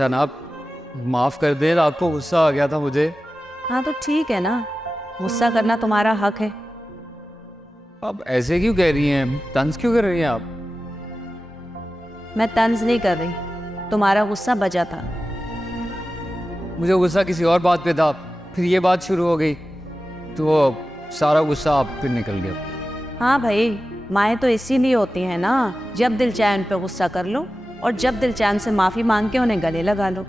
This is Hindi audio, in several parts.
जनाब माफ़ कर दें, आपको गुस्सा आ गया था मुझे। हाँ तो ठीक है ना, गुस्सा करना तुम्हारा हक है। आप ऐसे क्यों कह रही हैं, तंज क्यों कर रही हैं आप? मैं तंज नहीं कर रही, तुम्हारा गुस्सा बजा था। मुझे गुस्सा किसी और बात पे था, फिर ये बात शुरू हो गई तो सारा गुस्सा आप पे निकल गया। हाँ भाई, माएँ तो इसीलिए होती हैं ना, जब दिल चाहे उन पर गुस्सा कर लो और जब दिल चाहे उनसे माफ़ी मांग के उन्हें गले लगा लो।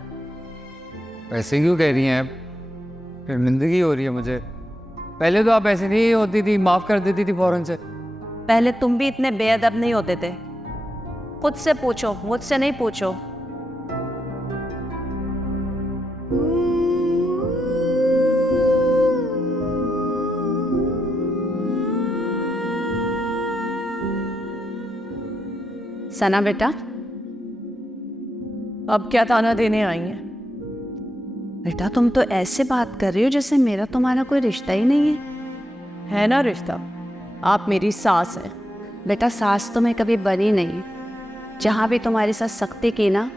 ऐसे क्यों कह रही हैं? शर्मिंदगी हो रही है मुझे। पहले तो आप ऐसे नहीं होती थी, माफ़ कर देती थी फ़ौरन से। पहले तुम भी इतने बेअदब नहीं होते थे। खुद से पूछो, मुझसे नहीं पूछो। सना बेटा, अब क्या ताना देने आई हैं? बेटा तुम तो ऐसे बात कर रही हो जैसे मेरा तुम्हारा कोई रिश्ता ही नहीं है ना रिश्ता, आप मेरी सास हैं। है। बेटा सास तो मैं कभी बनी नहीं, जहाँ भी तुम्हारे साथ सख्ती की ना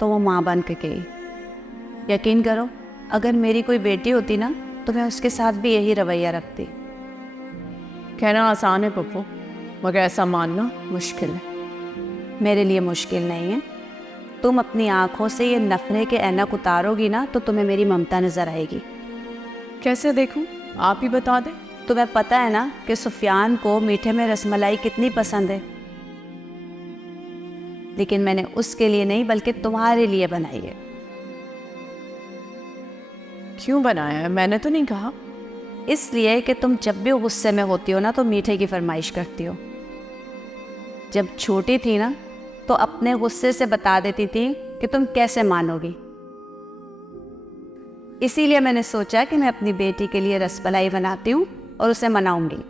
तो वो माँ बन के गई। यकीन करो, अगर मेरी कोई बेटी होती ना तो मैं उसके साथ भी यही रवैया रखती। कहना आसान है पप्पू, मगर ऐसा मानना मुश्किल है। मेरे लिए मुश्किल नहीं है। तुम अपनी आँखों से ये नखरे के ऐनक उतारोगी ना तो तुम्हें मेरी ममता नजर आएगी। कैसे देखूं, आप ही बता दें। तुम्हें पता है ना कि सुफियान को मीठे में रसमलाई कितनी पसंद है, लेकिन मैंने उसके लिए नहीं बल्कि तुम्हारे लिए बनाई है। क्यों बनाया है? मैंने तो नहीं कहा। इसलिए कि तुम जब भी गुस्से में होती हो ना तो मीठे की फरमाइश करती हो। जब छोटी थी ना तो अपने गुस्से से बता देती थी कि तुम कैसे मानोगी। इसीलिए मैंने सोचा कि मैं अपनी बेटी के लिए रसमलाई बनाती हूँ और उसे मनाऊंगी।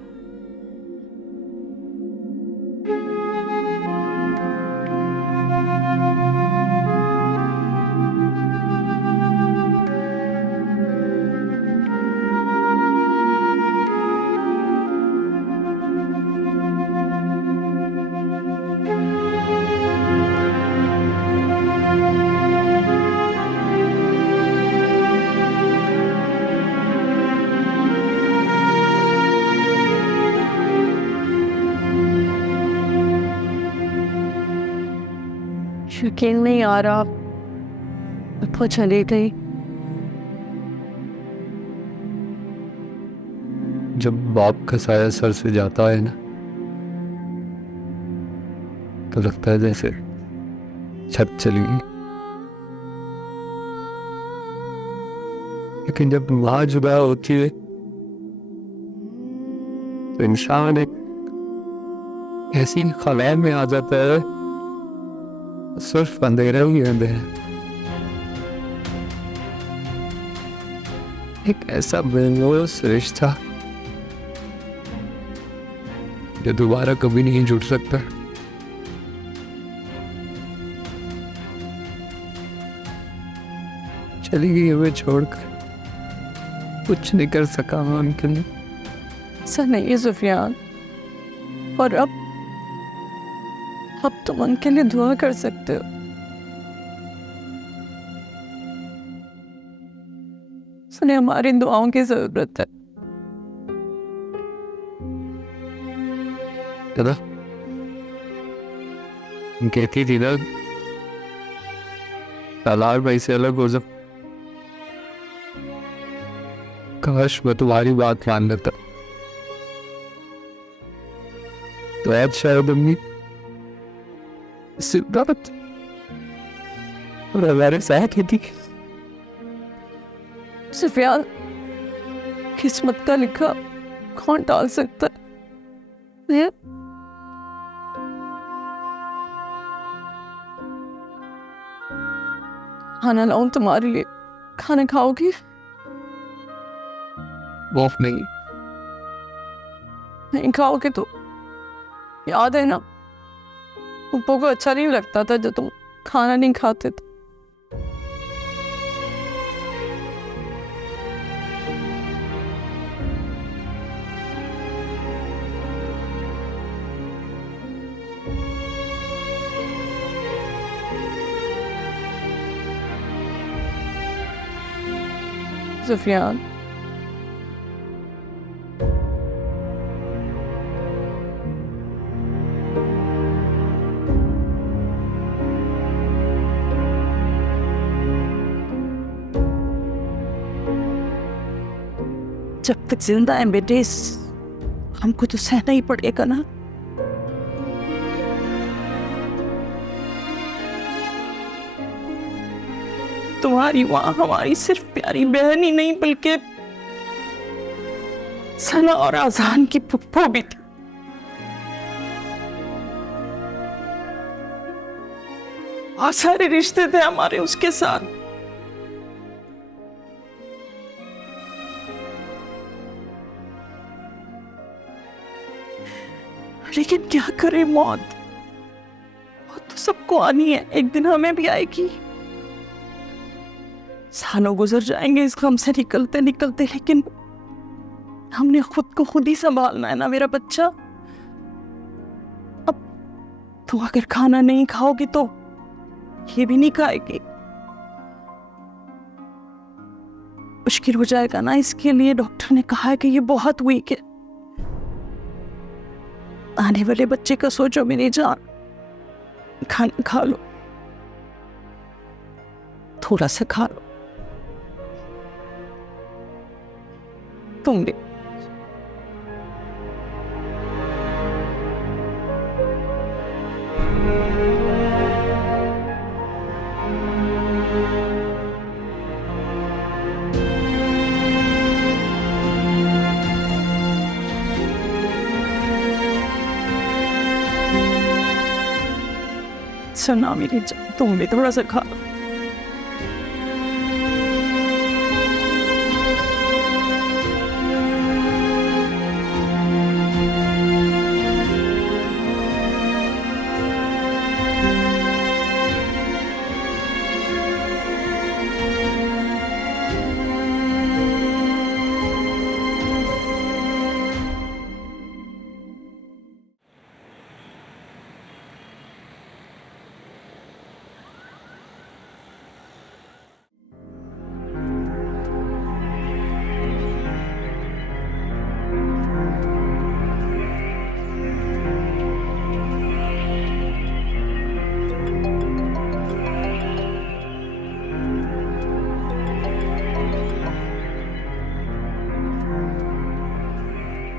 यकीन नहीं आ रहा, वो चली गई। जब बाप का साया सर से जाता है ना तो लगता है जैसे छत चली गई, लेकिन जब माँ जुदा होती है तो इंसान एक ऐसी खला में आ जाता है, सिर्फ अंधेरा ही अंधेरा। एक ऐसा बेमौस रिश्ता जो दोबारा कभी नहीं जुड़ सकता। चली गई हमें छोड़कर, कुछ नहीं कर सका मैं उनके लिए। ऐसा नहीं है सुफियान, और अब तुम उनके लिए दुआ कर सकते हो। सुने, हमारी दुआओं की जरूरत है। दादा तुम कहती थी ना तालार भाई से अलग हो जाओ, काश मैं तुम्हारी बात मान लेता तो ऐद शायद अम्मी सिद्धार्थ और हमारे साथ होती। सुफियान, किस्मत का लिखा कौन टाल सकता है? खाना लाऊं तुम्हारे लिए, खाना खाओगी? माफ नहीं। नहीं खाओगे तो याद है ना, पप्पू को अच्छा नहीं लगता था जब तुम खाना नहीं खाते थे। सुफियान, जब तक जिंदा है बेटे इस हमको तो सहना ही पड़ेगा ना। तुम्हारी वहां हमारी सिर्फ प्यारी बहन ही नहीं बल्कि सना और आजान की पुप्पो भी थी। और सारे रिश्ते थे हमारे उसके साथ। लेकिन क्या करे, मौत तो सबको आनी है, एक दिन हमें भी आएगी। सालों गुजर जाएंगे इस गम से निकलते निकलते, लेकिन हमने खुद को खुद ही संभालना है ना मेरा बच्चा। अब तुम अगर खाना नहीं खाओगी तो ये भी नहीं खाएगी, मुश्किल हो जाएगा ना। इसके लिए डॉक्टर ने कहा है कि ये बहुत वीक है। आने वाले बच्चे का सोचो मेरी जान, खाना खा लो, थोड़ा सा खा लो। तुम भी सुना मेरी जान, तुम भी थोड़ा सा खा लो।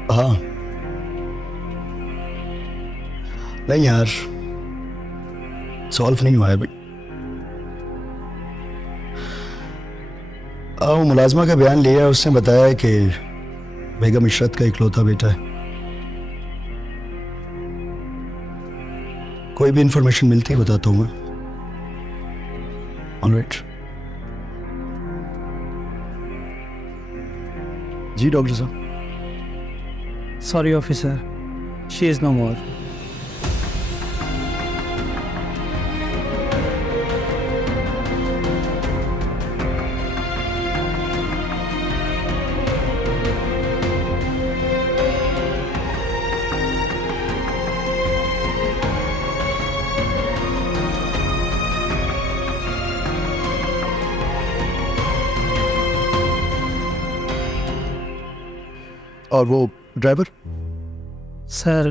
हाँ, नहीं यार, सॉल्व नहीं हुआ है भाई। वो मुलाजमा का बयान लिया, उसने बताया है कि बेगम इशरत का इकलौता बेटा है। कोई भी इंफॉर्मेशन मिलती है बताता हूँ मैं। ऑलराइट जी डॉक्टर साहब। Sorry, officer. She is no more. और वो ड्राइवर? सर,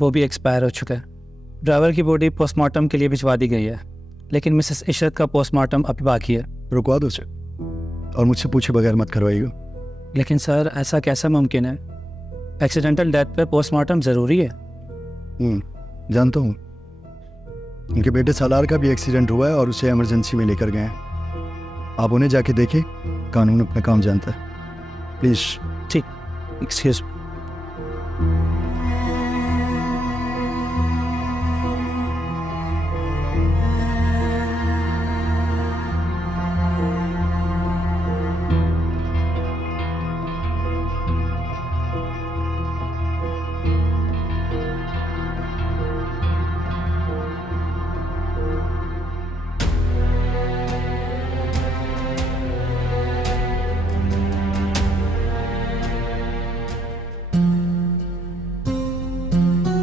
वो भी एक्सपायर हो चुका है। ड्राइवर की बॉडी पोस्टमार्टम के लिए भिजवा दी गई है, लेकिन मिसेस इशरत का पोस्टमार्टम अभी बाकी है। रुकवा दो उसे और मुझसे पूछे बगैर मत करवाइएगा। लेकिन सर, ऐसा कैसा मुमकिन है? एक्सीडेंटल डेथ पे पोस्टमार्टम ज़रूरी है। जानता हूँ, उनके बेटे सालार का भी एक्सीडेंट हुआ है और उसे इमरजेंसी में लेकर गए हैं। आप उन्हें जाके देखें, कानून अपना काम जानता है। प्लीज़। ठीक, एक्सक्यूज।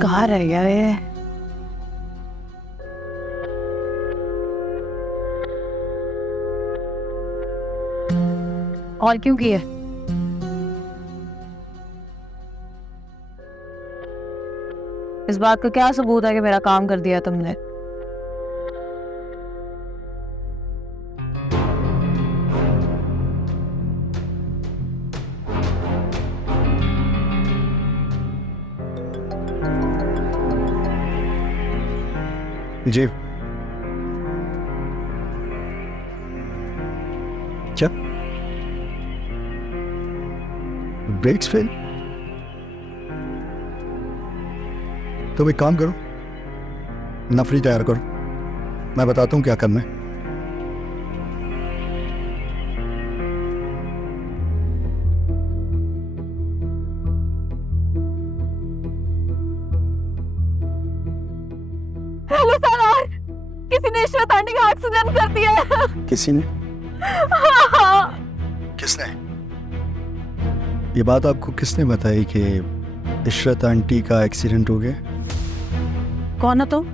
कहाँ रह गया ये? कॉल क्यों की है? इस बात का क्या सबूत है कि मेरा काम कर दिया तुमने? जी क्या ब्रेक्स फेल? तो एक काम करो, नफरी तैयार करो, मैं बताता हूँ क्या करना है। हेलो सलार, किसी ने इशरत आंटी का एक्सीडेंट कर दिया है। किसी ने? किसने? ये बात आपको किसने बताई कि इशरत आंटी का एक्सीडेंट हो गया? कौन है तुम?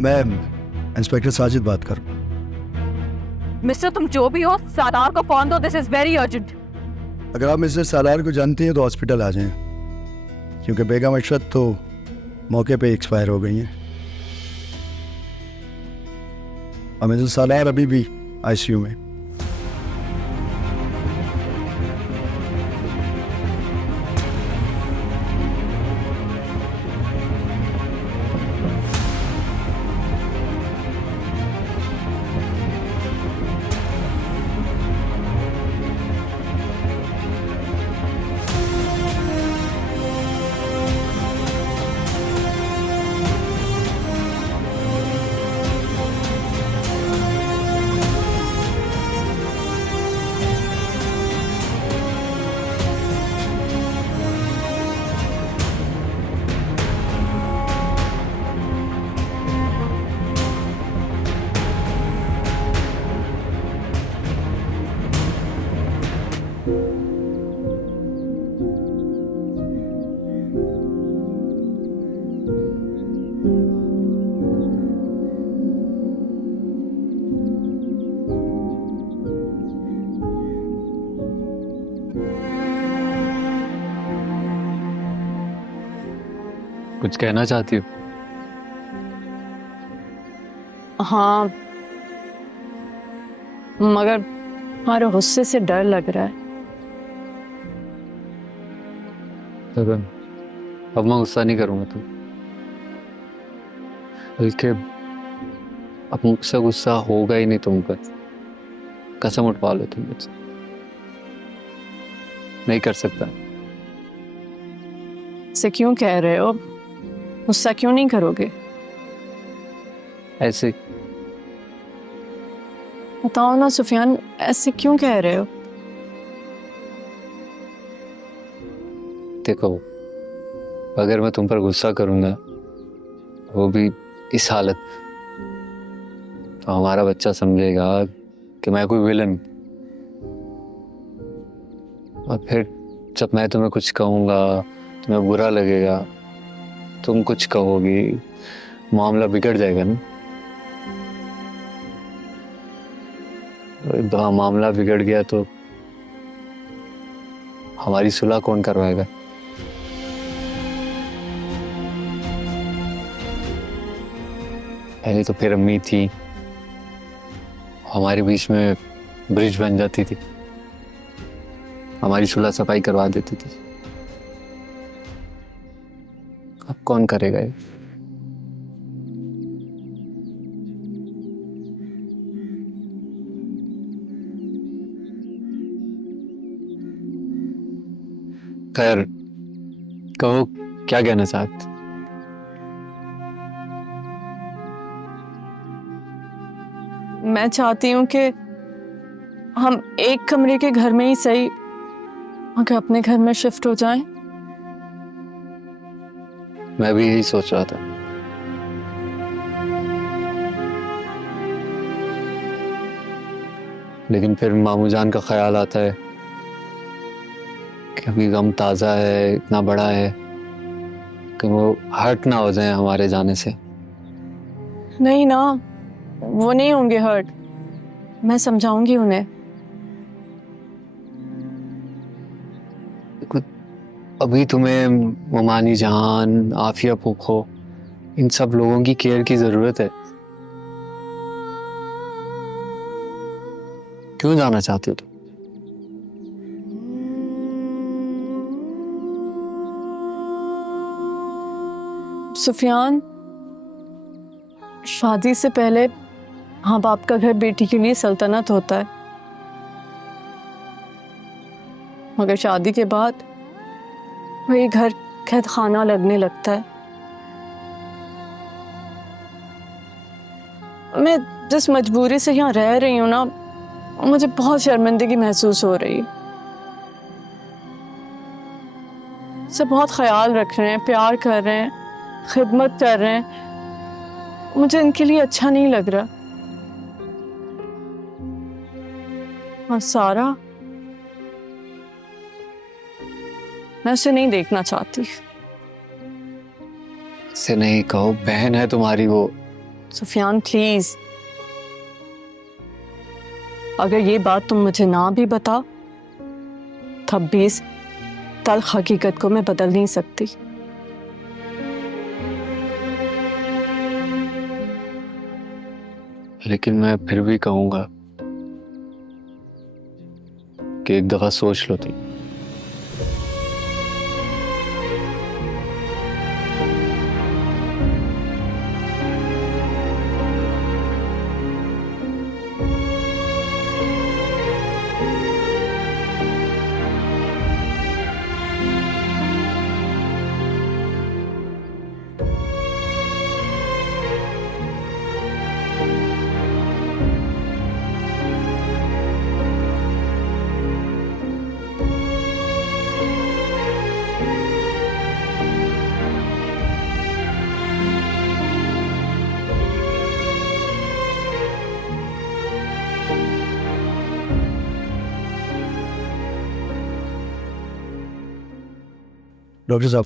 मैं इंस्पेक्टर साजिद बात कर रहा हूँ। मिस्टर, तुम जो भी हो, सालार को फोन दो। This is very urgent. अगर आप मिस्टर सालार को जानती हैं तो हॉस्पिटल आ जाएं, क्योंकि बेगम इशरत तो मौके पे एक्सपायर हो गई हैं और मिस्टर सालार अभी भी आईसीयू में। कुछ कहना चाहती हो? हाँ, मगर हमारे गुस्से से डर लग रहा है। अब मैं गुस्सा नहीं करूंगा तुम, बल्कि अब मुझसे गुस्सा होगा ही नहीं तुम पर। कसम उठवा लो तुम मुझसे। नहीं कर सकता। ऐसे क्यों कह रहे हो? गुस्सा क्यों नहीं करोगे? ऐसे बताओ ना सुफियान, ऐसे क्यों कह रहे हो? देखो, अगर मैं तुम पर गुस्सा करूंगा, वो भी इस हालत, तो हमारा बच्चा समझेगा कि मैं कोई विलन। और फिर जब मैं तुम्हें कुछ कहूँगा, तुम्हें बुरा लगेगा, तुम कुछ कहोगी, मामला बिगड़ जाएगा ना। और मामला बिगड़ गया तो हमारी सुलह कौन करवाएगा? पहले तो फिर अम्मी थी, हमारे बीच में ब्रिज बन जाती थी, हमारी सुलह सफाई करवा देती थी। अब कौन करेगा ये? खैर, कहो क्या कहना चाहते? मैं चाहती हूँ कि हम एक कमरे के घर में ही सही, मगर अपने घर में शिफ्ट हो जाएं। मैं भी यही सोच रहा था। लेकिन फिर मामू जान का ख्याल आता है कि अभी गम ताज़ा है, इतना बड़ा है कि वो हर्ट ना हो जाए हमारे जाने से। नहीं ना, वो नहीं होंगे हर्ट। मैं समझाऊंगी उन्हें। अभी तुम्हें ममानी जान, आफिया फूफो, इन सब लोगों की केयर की जरूरत है। क्यों जाना चाहती हो तुम? सुफियान, शादी से पहले हाँ बाप का घर बेटी के लिए सल्तनत होता है, मगर शादी के बाद वही घर कैद खाना लगने लगता है। मैं जिस मजबूरी से यहाँ रह रही हूँ ना, मुझे बहुत शर्मिंदगी महसूस हो रही है। सब बहुत ख्याल रख रहे हैं, प्यार कर रहे हैं, खिदमत कर रहे हैं, मुझे इनके लिए अच्छा नहीं लग रहा। और सारा, मैं उसे नहीं देखना चाहती। से नहीं कहो, बहन है तुम्हारी वो। सुफियान प्लीज, अगर ये बात तुम मुझे ना भी बताओ तब भी इस तल्ख हकीकत को मैं बदल नहीं सकती। लेकिन मैं फिर भी कहूंगा कि एक दफा सोच लो तुम। डॉक्टर साहब,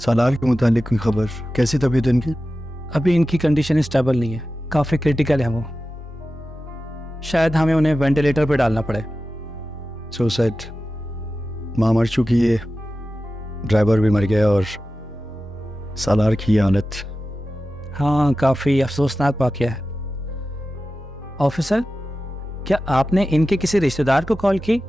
सालार के मुतालिक कोई खबर? कैसी तबीयत है इनकी? अभी इनकी कंडीशन स्टेबल नहीं है, काफ़ी क्रिटिकल है वो। शायद हमें उन्हें वेंटिलेटर पर डालना पड़े। सुसाइड, माँ मर चुकी है, ड्राइवर भी मर गया और सालार की हालत। हाँ, काफ़ी अफसोसनाक वाक़या है। ऑफिसर, क्या आपने इनके किसी रिश्तेदार को कॉल की?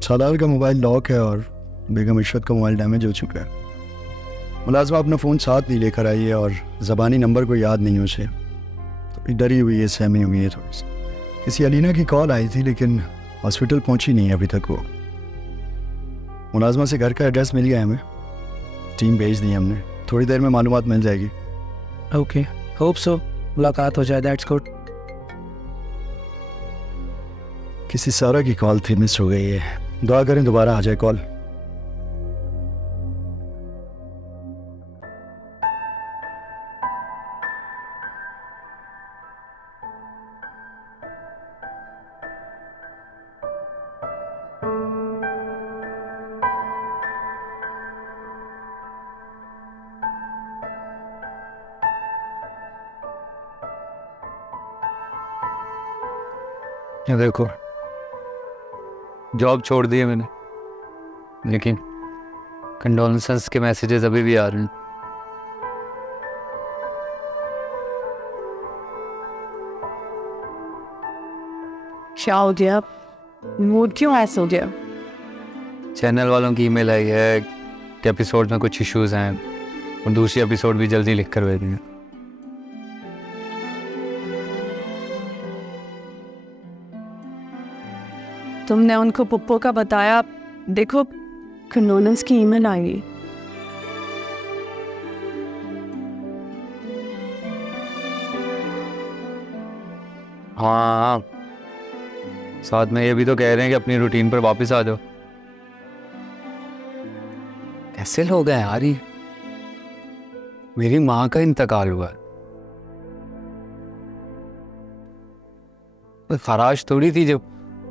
सालार का मोबाइल लॉक है और बेगम इशरत का मोबाइल डैमेज हो चुका है। मुलाजमा अपना फ़ोन साथ नहीं लेकर आई है और ज़बानी नंबर को याद नहीं उसे, तो डरी हुई है, सहमी हुई है थोड़ी सी। किसी अलीना की कॉल आई थी लेकिन हॉस्पिटल पहुंची नहीं अभी तक वो। मुलाजमा से घर का एड्रेस मिल गया हमें, टीम भेज दी हमने, थोड़ी देर में मालूमात मिल जाएगी। ओके, होप सो मुलाकात हो जाए, दैट्स गुड। किसी सारा की कॉल थी, मिस हो गई है, दुआ करें दोबारा आ जाए कॉल। ये देखो, जॉब छोड़ दी है मैंने, लेकिन कंडोलेंसेस के मैसेजेस अभी भी आ रहे हैं। क्या हो गया? मूड क्यों ऐसा हो गया? चैनल वालों की ईमेल आई है कि एपिसोड में कुछ इश्यूज हैं और दूसरी एपिसोड भी जल्दी लिख कर भेज देंगे। तुमने उनको पुप्पो का बताया? देखो, कंडोलेंस की ईमेल आई। हाँ, साथ में ये भी तो कह रहे हैं कि अपनी रूटीन पर वापस आ जाओ। कैसे लोग हैं यार ये? मेरी माँ का इंतकाल हुआ है, कोई खराश थोड़ी थी जो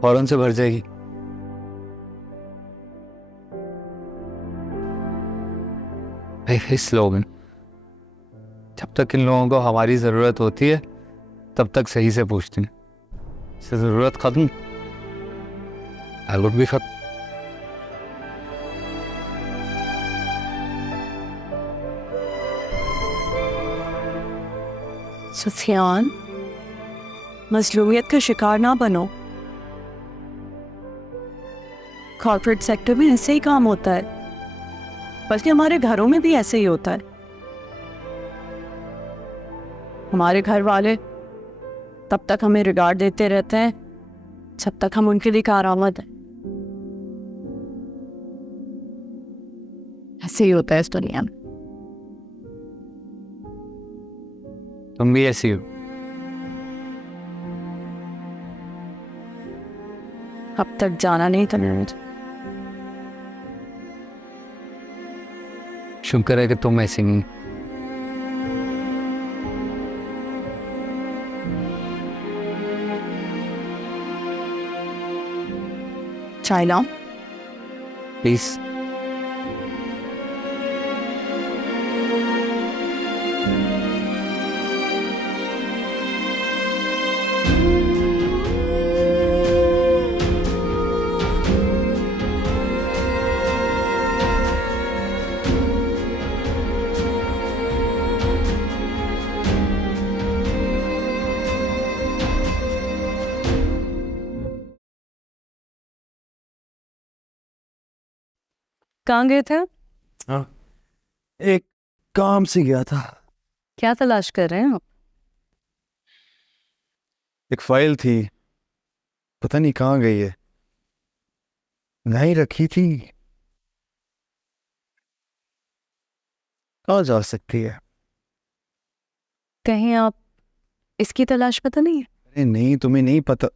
फौरन से भर जाएगी। इस लोग, जब तक इन लोगों को हमारी जरूरत होती है तब तक सही से पूछते हैं, इससे जरूरत खत्म, ताल्लुक भी खत्म। सुफियान, मजलूमियत का शिकार ना बनो। कॉर्पोरेट सेक्टर में ऐसे ही काम होता है, बल्कि हमारे घरों में भी ऐसे ही होता है। हमारे घर वाले तब तक हमें रिगार्ड देते रहते हैं जब तक हम उनके लिए कारामद हैं। ऐसे ही होता है इस दुनिया में। तुम भी ऐसी हो। अब तक जाना नहीं था मुझे। शुक्र है कि तुम ऐसी नहीं। चाय लाऊं? प्लीज। कहाँ गए थे? हाँ, एक काम से गया था। क्या तलाश कर रहे हैं आप? एक फाइल थी, पता नहीं कहाँ गई है। नहीं रखी थी, कहाँ जा सकती है? कहीं आप इसकी तलाश पता नहीं है? अरे नहीं, तुम्हें नहीं पता।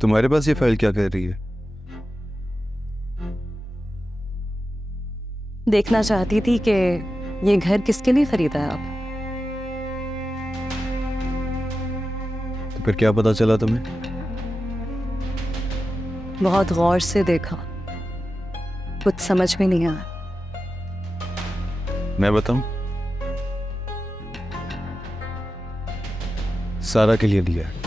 तुम्हारे पास ये फाइल क्या कर रही है? देखना चाहती थी कि ये घर किसके लिए खरीदा है आप। तो फिर क्या पता चला तुम्हें? बहुत गौर से देखा, कुछ समझ में नहीं आया। मैं बताऊं? सारा के लिए दिया है।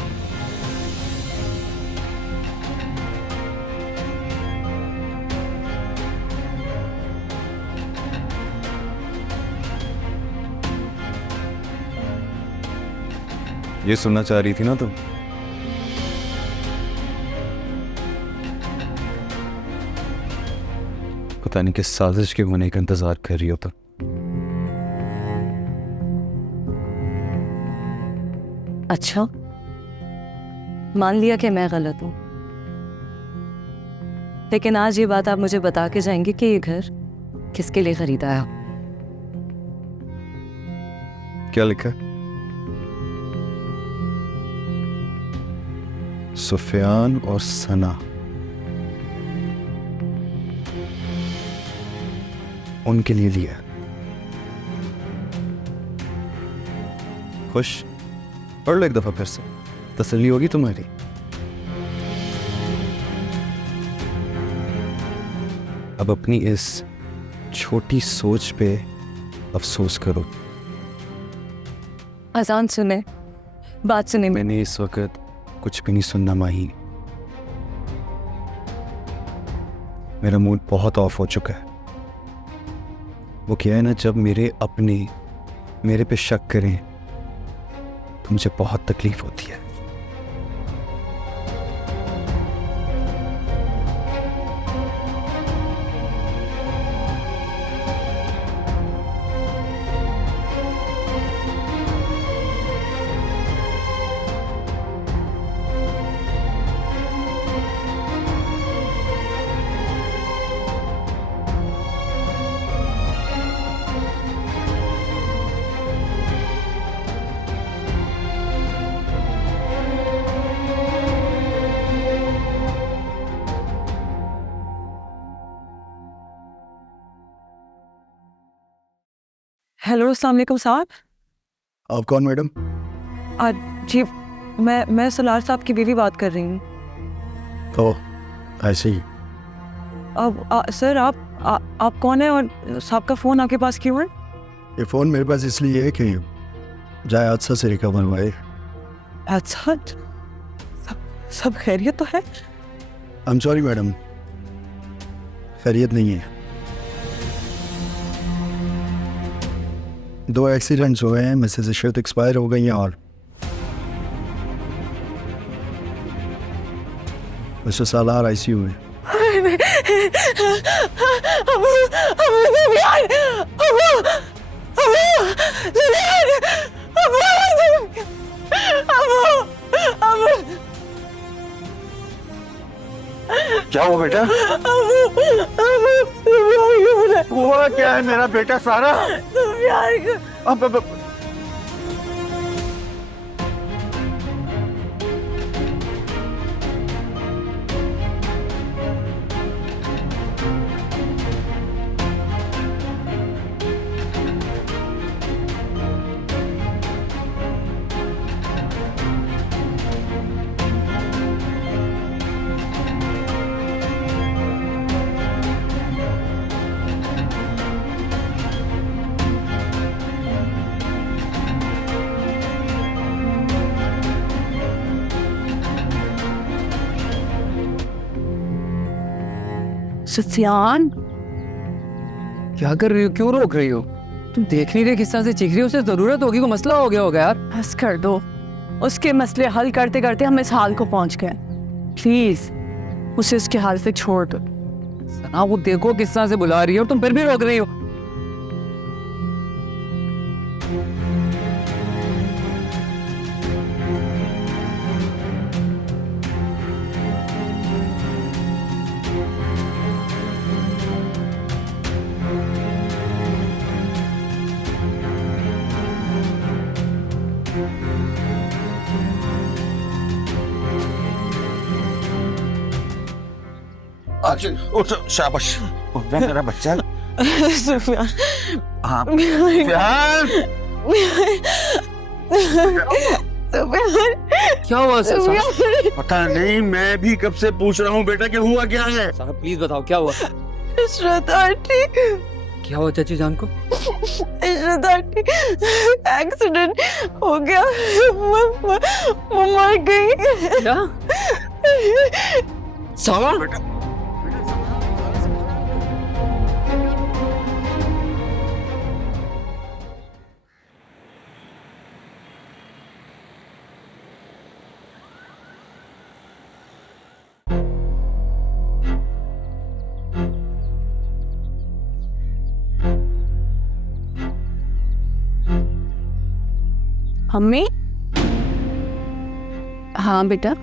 ये सुनना चाह रही थी ना तुम? पता नहीं किस साजिश के होने का इंतजार कर रही हो तुम। अच्छा, मान लिया कि मैं गलत हूं, लेकिन आज ये बात आप मुझे बता के जाएंगे कि ये घर किसके लिए खरीदा है। क्या लिखा है? सुफियान और सना, उनके लिए लिया। खुश? पढ़ लो एक दफा फिर से, तसल्ली होगी तुम्हारी। अब अपनी इस छोटी सोच पे अफसोस करो। अजान सुने, बात सुने। मैंने इस वक्त कुछ भी नहीं सुनना माही। मेरा मूड बहुत ऑफ हो चुका है। वो क्या है ना, जब मेरे अपने मेरे पे शक करें तो मुझे बहुत तकलीफ होती है। हेलो, अस्सलाम वालेकुम साहब। आप कौन मैडम? जी, मैं सलार साहब की बीवी बात कर रही हूँ। तो ऐसे ही। अब सर, आप कौन है और साहब का फ़ोन आपके पास क्यों है? ये फ़ोन मेरे पास इसलिए है कि जाए हादसा से रिकवर हुए। अच्छा, सब खैरियत तो है? आई एम सॉरी मैडम, खैरियत नहीं है। 2 एक्सीडेंट्स हुए हैं, मिसेस इशरत एक्सपायर हो गई हैं और मिस्टर सालार आईसीयू में। क्या हुआ बेटा? हुआ क्या है मेरा बेटा सारा? अब सुफियान, क्या कर रही हो? क्यों रोक रही हो? तुम देख नहीं रहे किस तरह से चीख रही हो? उसे जरूरत होगी, को मसला हो गया होगा यार। बस कर दो। उसके मसले हल करते करते हम इस हाल को पहुंच गए। प्लीज उसे उसके हाल से छोड़ दो। सना, वो देखो किस तरह से बुला रही है और तुम फिर भी रोक रही हो। उठ, शाबाश, उठ जा मेरा बच्चा। सुफियान, हाँ सुफियान। क्या हुआ सर? पता नहीं, मैं भी कब से पूछ रहा हूँ बेटा कि हुआ क्या है। सारा प्लीज बताओ क्या हुआ? इशरत आंटी, क्या हुआ चाची जान को? इशरत आंटी एक्सीडेंट हो गया, वो मर गई। क्या? सारा बेटा मम्मी, हाँ बेटा,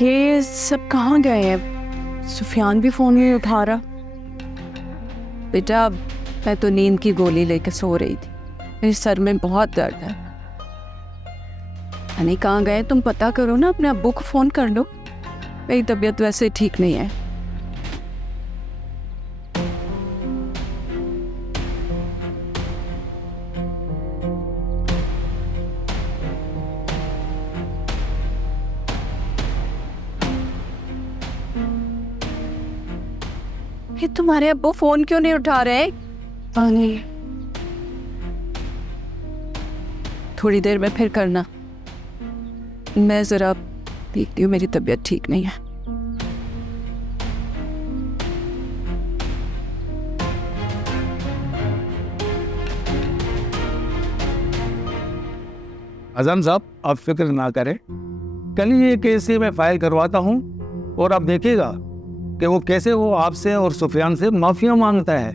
ये सब कहाँ गए हैं? सुफियान भी फोन नहीं उठा रहा। बेटा मैं तो नींद की गोली लेकर सो रही थी, मेरे सर में बहुत दर्द है। नहीं कहाँ गए तुम पता करो ना, अपने अब्बू को फ़ोन कर लो। मेरी तबीयत वैसे ठीक नहीं है। ये तुम्हारे अब्बू फोन क्यों नहीं उठा रहे? नहीं, थोड़ी देर में फिर करना, मैं ज़रा देखती हूँ, मेरी तबीयत ठीक नहीं है। अज़म साहब, आप फिक्र ना करें, कल ही ये केस से मैं फाइल करवाता हूँ और आप देखिएगा कि वो कैसे वो आपसे और सुफियान से माफिया मांगता है,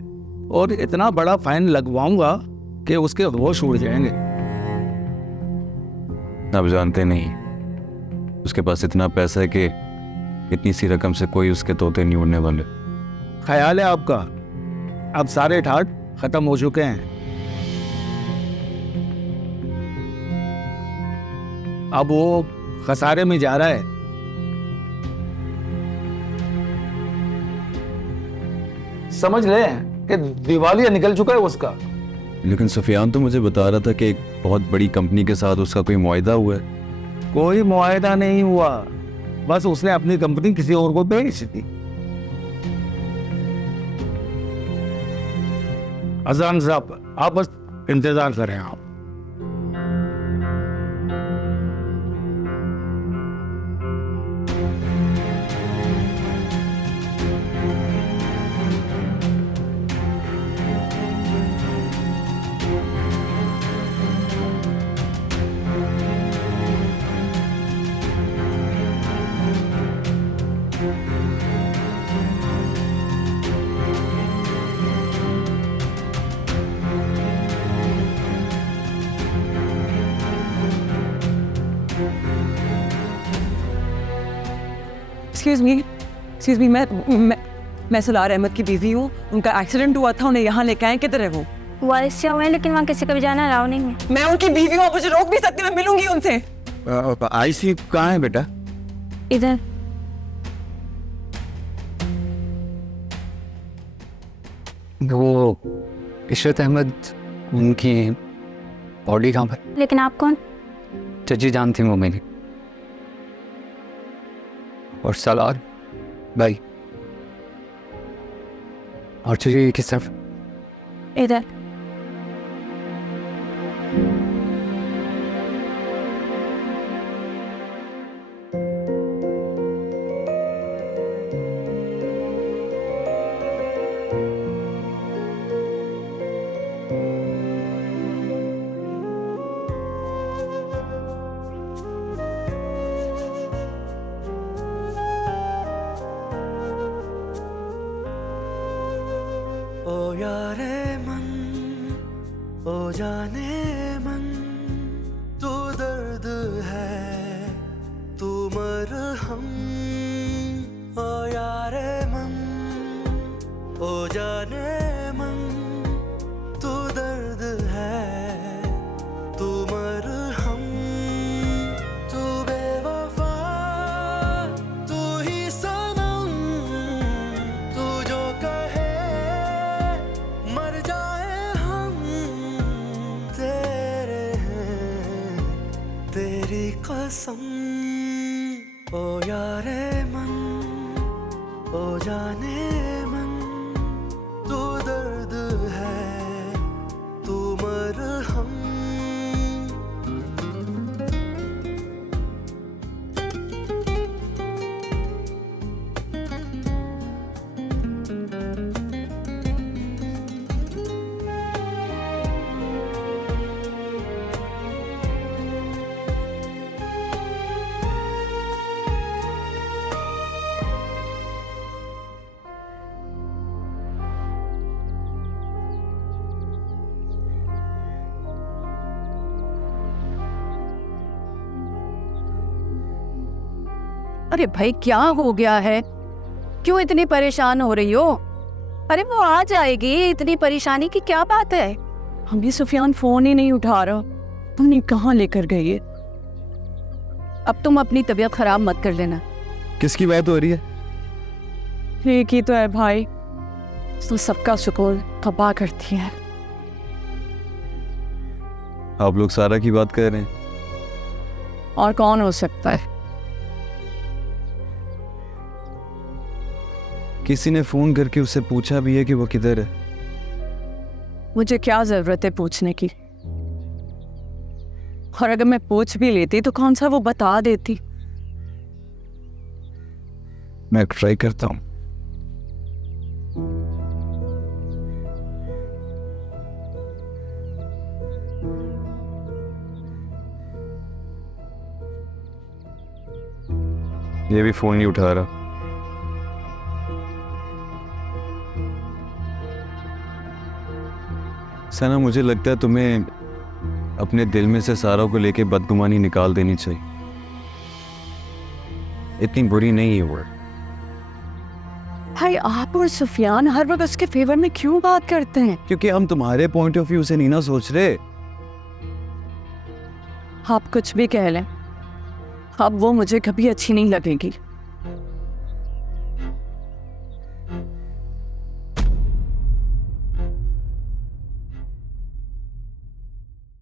और इतना बड़ा फाइन लगवाऊंगा कि उसके होश उड़ जाएंगे। आप जानते नहीं, उसके पास इतना पैसा है कि इतनी सी रकम से कोई उसके तोते नहीं उड़ने वाले। ख्याल है आपका, अब सारे ठाट खत्म हो चुके हैं। अब वो खसारे में जा रहा है। समझ ले कि दिवालिया निकल चुका है उसका। लेकिन सुफियान तो मुझे बता रहा था कि एक बहुत बड़ी कंपनी के साथ उसका कोई मुआहिदा हुआ है। कोई मुआहिदा नहीं हुआ, बस उसने अपनी कंपनी किसी और को बेच दी। अजान साहब, आप बस इंतजार करें। आप एक्सक्यूज मी मैं सलार अहमद की बीवी हूँ। उनका एक्सीडेंट हुआ था, उन्हें यहाँ लेके आए। किधर है वो? वारिस हुए, लेकिन वहाँ किसी को भी जाना अलाउ नहीं है। मैं उनकी बीवी हूँ, मुझे रोक नहीं सकती, मैं मिलूंगी उनसे। आईसी कहाँ है बेटा? इधर। वो इशरत अहमद, उनकी बॉडी कहाँ पर? लेकिन आप कौन? चची जान थी वो मेरी। और सलार भाई। और चची किस तरफ? इधर। ओ यारे मन, ओ जाने मन, तू दर्द है, तू मरहम। ओ यारे मन, ओ जाने मन, तू दर्द है, तू मरहम। तू बेवफा, तू ही सनम, तू जो कहे मर जाए हम तेरे हैं, तेरी कसम। ओ यारे मन, ओ जाने मन, तू दर्द है, तू मरहम। अरे भाई क्या हो गया है? क्यों इतनी परेशान हो रही हो? अरे वो आ जाएगी, इतनी परेशानी की क्या बात है? अभी सुफियान फोन ही नहीं उठा रहा, तुमने कहाँ लेकर गई है? अब तुम अपनी तबीयत खराब मत कर लेना। किसकी बात हो रही है? ठीक ही तो है भाई, तो सबका सुकून तबाह करती है। आप लोग सारा की बात कर रहे हैं? और कौन हो सकता है? किसी ने फोन करके उससे पूछा भी है कि वो किधर है? मुझे क्या जरूरत है पूछने की? और अगर मैं पूछ भी लेती तो कौन सा वो बता देती। मैं ट्राई करता हूँ। ये भी फोन नहीं उठा रहा। सना, मुझे लगता है तुम्हें अपने दिल में से सारा को लेके बदगुमानी निकाल देनी चाहिए। इतनी बुरी नहीं है वो। भाई आप और सुफियान हर वक्त उसके फेवर में क्यों बात करते हैं? क्योंकि हम तुम्हारे पॉइंट ऑफ व्यू से नहीं ना सोच रहे। आप कुछ भी कह लें, अब वो मुझे कभी अच्छी नहीं लगेगी।